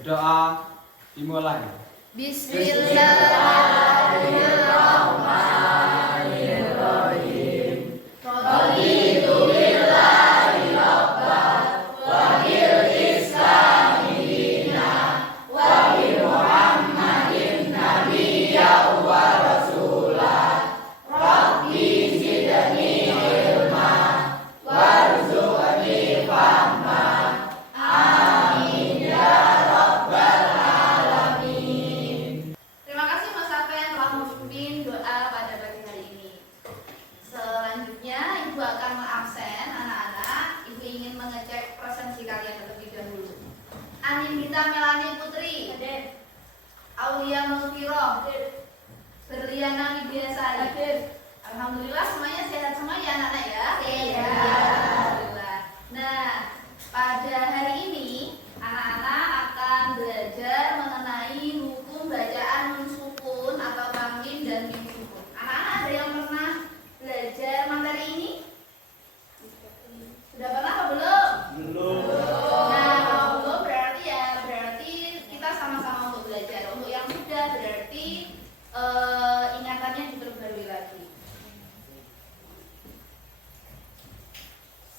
Berdoa dimulai. Bismillahirrahmanirrahim. Raditu billahi rabban wa bil islami dinan wa bi Muhammadin nabiyyan wa rasulan. Rabbi zidni ilma warzuqni fahma. Amin ya rabbal alamin. Terima kasih Mas Alpen telah memimpin doa pada pagi hari ini. Selanjutnya Ibu akan mengabsen anak-anak. Ibu ingin mengecek presensi kalian terlebih dahulu. Animita Melani Putri, Aulia Mulkiro, Berliana Widyasari. Alhamdulillah semuanya sehat semua ya anak-anak ya. Alhamdulillah. Nah, pada hari ini anak-anak akan belajar mengenai hukum bacaan nun sukun atau tamkin dan mim sukun. Anak-anak ada yang pernah belajar materi ini? Sudah pernah atau belum? Nah, kalau belum berarti kita sama-sama untuk belajar. Untuk yang sudah berarti ingatannya diperbarui lagi.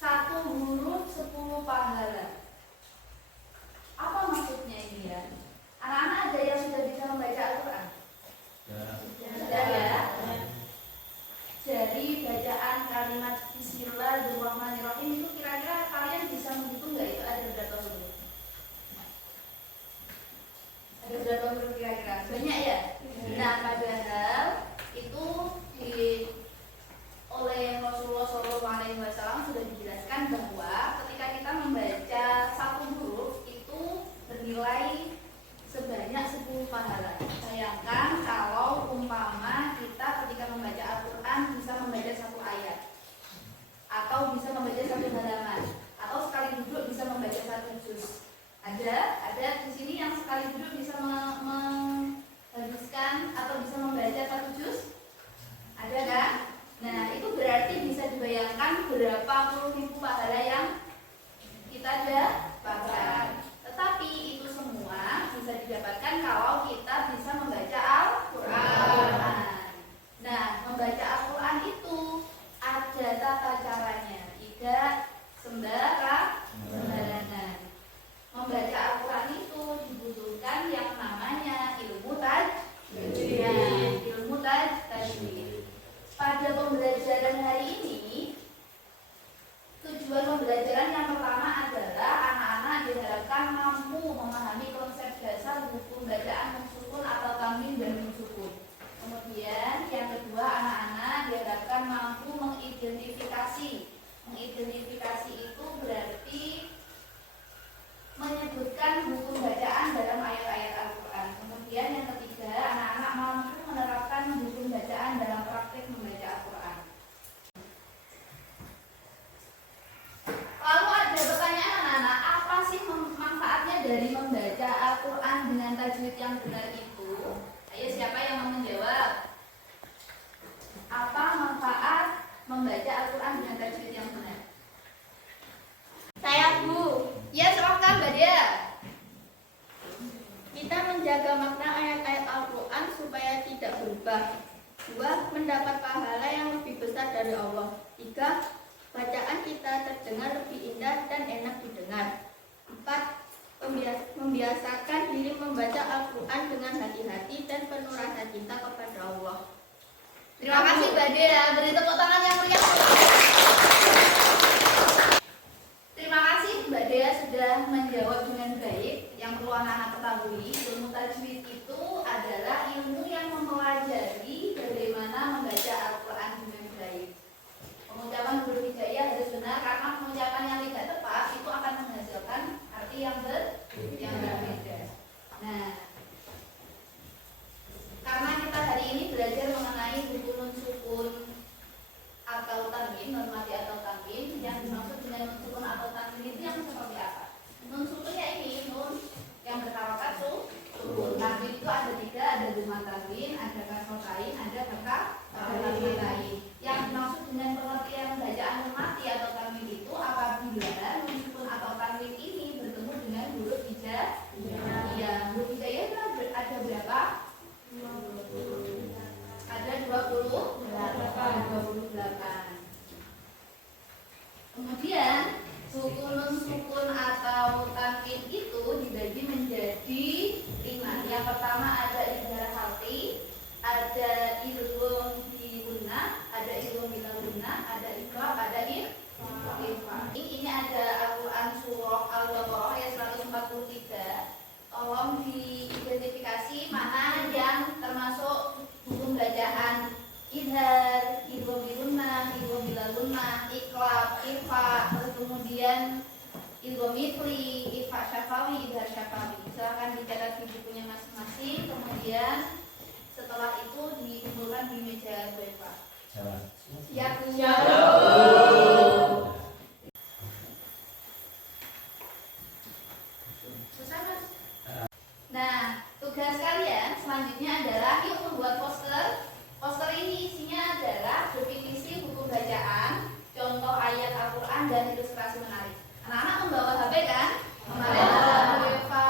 Satu huruf 10 pahala. Apa maksudnya ini ya? Anak-anak ada yang sudah bisa membaca Al-Quran? Sudah ya? Jadi bacaan kalimat Bismillahirrahmanirrahim itu kira-kira kalian bisa menghitung nggak itu ada berapa huruf? Ada berapa huruf kira-kira? Banyak ya? Nah, padahal itu oleh Rasulullah SAW sudah dijelaskan bahwa ketika kita membaca satu huruf itu bernilai sebanyak 10 pahala. Bayangkan kalau umpama kita ketika membaca Al-Quran bisa membaca satu ayat atau bisa membaca satu halaman atau sekali duduk bisa membaca satu juz. Ada di sini yang sekali duduk bisa menghabiskan atau bisa membaca satu juz? Ada kan? Nah, itu berarti bisa dibayangkan berapa puluh ribu pahala yang kita dapatkan. Tetapi itu semua bisa didapatkan kalau kita bisa membaca Al-Quran. Nah, membaca Al-Quran itu ada tata caranya, tidak sembarangan. Membaca Al-Quran itu dibutuhkan yang namanya ilmu tajwid. Ilmu tajwid. Pada pembelajaran hari ini, tujuan pembelajaran yang pertama adalah anak-anak diharapkan mampu memahami konsep dasar hukum bacaan nun sukun atau tamkin dan mim sukun. Kemudian yang kedua, anak-anak diharapkan mampu mengidentifikasi. Mengidentifikasi itu berarti menyebutkan hukum bacaan dalam ayat-ayat Al-Quran. Kemudian yang ketiga, anak-anak mampu menerapkan hukum bacaan dalam praktik membaca Al-Quran. Lalu ada pertanyaan anak-anak, apa sih manfaatnya dari membaca Al-Quran dengan tajwid yang benar itu? Ayo siapa yang mau menjawab? Apa manfaat membaca Al-Quran dengan tajwid yang benar? Saya Bu, Ya silahkan Mbak Dia. kita menjaga makna ayat-ayat Al-Quran supaya tidak berubah. 2. Mendapat pahala yang lebih besar dari Allah. 3. Bacaan kita terdengar lebih indah dan enak didengar. 4. Membiasakan diri membaca Al-Quran dengan hati-hati dan penuh rasa cinta kepada Allah. Terima kasih Mbak Dia. Beri tepuk tangan yang meriah. Terima kasih Mbak Dea sudah menjawab dengan baik. Yang perlu anak-anak ketahui, ilmu tajwid itu adalah ilmu yang mempelajari bagaimana membaca Al-Quran dengan baik. Pengucapan huruf hijaiyah harus benar karena pengucapan yang tidak tepat itu akan menghasilkan arti yang berbeda. Nah, karena kita hari ini belajar mengenai hukum nun sukun atau idhar, idgham bilunnah, idgham bilalunnah, iqlab, ifa, terus kemudian idgham mitli, ifa syafawi, idhar syafawi. Silakan dicatat di bukunya masing-masing. Kemudian setelah itu dikumpulkan di meja Bu Eva. Siap. Susah Mas? Nah, tugas kalian selanjutnya adalah yuk membuat poster. Poster ini isinya adalah definisi buku bacaan, contoh ayat Al-Quran dan ilustrasi menarik. Anak-anak membawa HP kan? Kemarin Bu Eva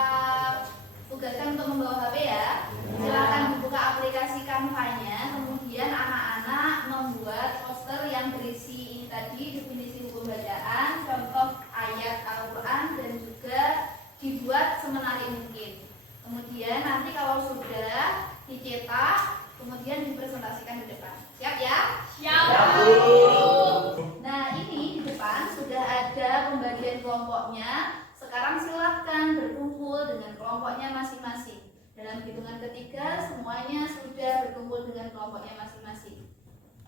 tugaskan untuk membawa HP ya. Silakan dibuka aplikasi Canva-nya. Kemudian anak-anak membuat poster yang berisi ini tadi, definisi buku bacaan, contoh ayat Al-Quran, dan juga dibuat semenarik mungkin. Kemudian nanti kalau sudah dicetak, kemudian dipresentasikan di depan. Siap ya? Siap. Nah, ini di depan sudah ada pembagian kelompoknya. Sekarang silakan berkumpul dengan kelompoknya masing-masing. Dalam hitungan ketiga, semuanya sudah berkumpul dengan kelompoknya masing-masing.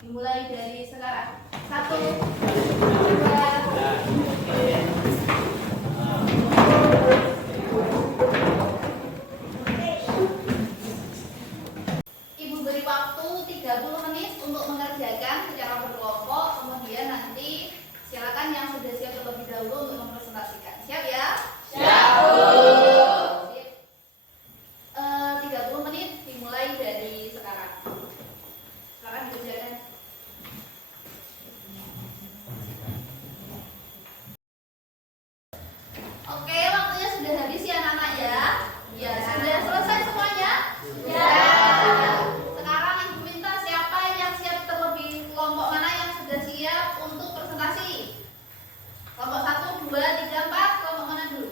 Dimulai dari sekarang. 1, 2, Ibu beri waktu 30 menit untuk mengerjakan secara berkelompok. Kemudian nanti silakan yang sudah siap terlebih dahulu untuk mempresentasikan. Siap ya? Siap. Sip. 30 menit dimulai dari sekarang. Silakan dikerjakan. Oke, waktunya sudah habis ya anak-anak ya. Ya, sudah selesai semuanya? Ya. Sekarang Ibu minta siapa yang siap terlebih, kelompok mana yang sudah siap untuk presentasi? Kelompok 1, 2, 3, 4, kelompok mana dulu?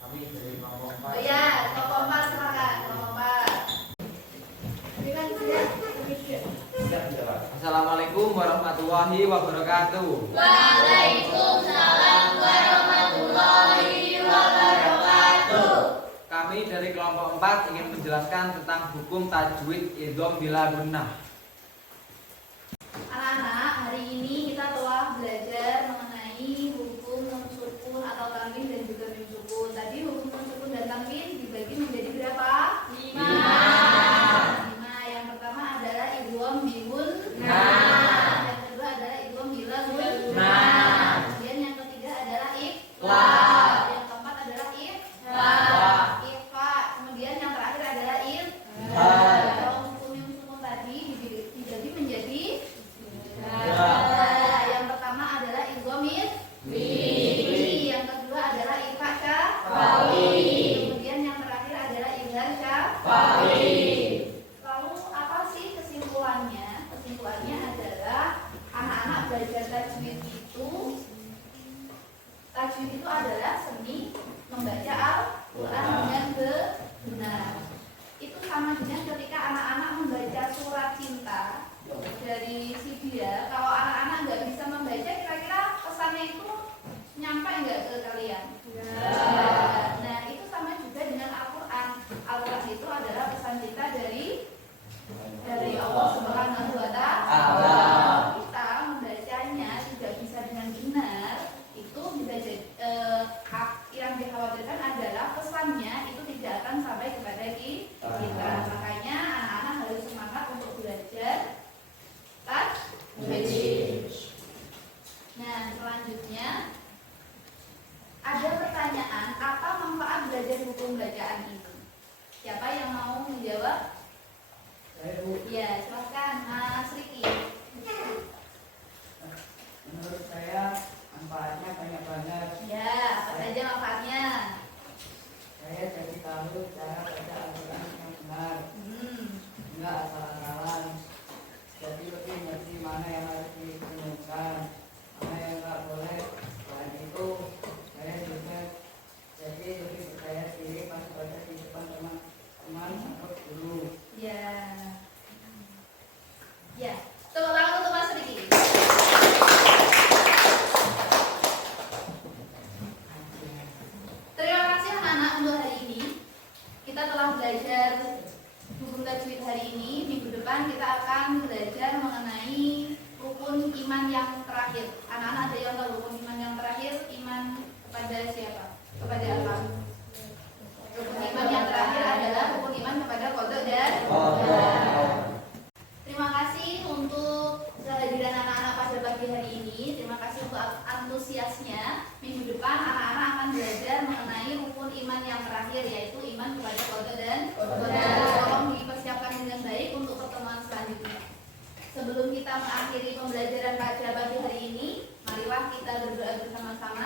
Kami dari kelompok Oh ya, kelompok 4 silakan, kelompok 4. Assalamualaikum warahmatullahi wabarakatuh. Waalaikumsalam warahmatullahi wabarakatuh. Kami dari kelompok 4 ingin menjelaskan tentang hukum tajwid idgham bila gunnah. Anak-anak, hari ini kita telah belajar mengenai hukum nun sukun atau tanwin dan juga mim sukun. Tadi hukum nun sukun dan tanwin dibagi menjadi berapa? 5. Yang pertama adalah idgham bigun. Yang kedua adalah idgham bila gun. Kemudian yang ketiga adalah iqlab. Yang keempat adalah ifa. Kemudian yang terakhir adalah kalau hukum mim sukun tadi dibagi menjadi yang pertama adalah idghamir mim, yang kedua adalah ifa syafawi, kemudian yang terakhir adalah idgham syafawi. Lalu apa sih kesimpulannya? Kesimpulannya adalah anak-anak belajar tajwid itu adalah seni membaca Al-Quran dengan benar. Itu sama dengan ketika anak-anak membaca surat cinta dari si dia. Kalau anak-anak nggak bisa membaca, kira-kira pesannya itu nyampe nggak ke kalian? Nah, itu sama juga dengan Al-Quran. Al-Quran itu adalah pesan cinta dari Allah Subhanahu wa Ta'ala. Kita membacanya tidak bisa dengan benar, itu bisa jadi yang dikhawatirkan adalah pesannya itu tidak akan sampai kepada kita. Makanya anak-anak harus semangat untuk belajar tajwid. Nah, selanjutnya ada pertanyaan, apa manfaat belajar hukum bacaan ini? Siapa yang mau menjawab? Ya, silakan Mas Riki. Menurut saya manfaatnya banyak banget. Ya, apa saja manfaatnya? Saya jadi tahu cara baca Al-Quran yang benar, enggak asal-asalan. Jadi lebih ngerti mana yang harus ditunjukkan, mana yang enggak boleh. Selain itu, saya juga jadi lebih percaya diri pas baca di depan teman-teman atau guru. Ya. Ya, tepuk tangan untuk Mas Riki. Terima kasih anak-anak untuk hari ini. Kita telah belajar hukum tajwid hari ini. Minggu depan kita akan belajar mengenai rukun iman yang terakhir. Anak-anak ada yang tahu rukun iman yang terakhir? Iman kepada siapa? Kepada Allah. Rukun iman yang terakhir adalah rukun iman kepada qada dan qadar. Terima kasih untuk kehadiran anak-anak pada pagi hari ini. Terima kasih untuk antusiasnya. Minggu depan anak-anak akan belajar mengenai rukun iman yang terakhir, yaitu iman kepada qada dan qadar. Tolong dipersiapkan dengan baik untuk pertemuan selanjutnya. Sebelum kita mengakhiri pembelajaran pada pagi hari ini, marilah kita berdoa bersama-sama.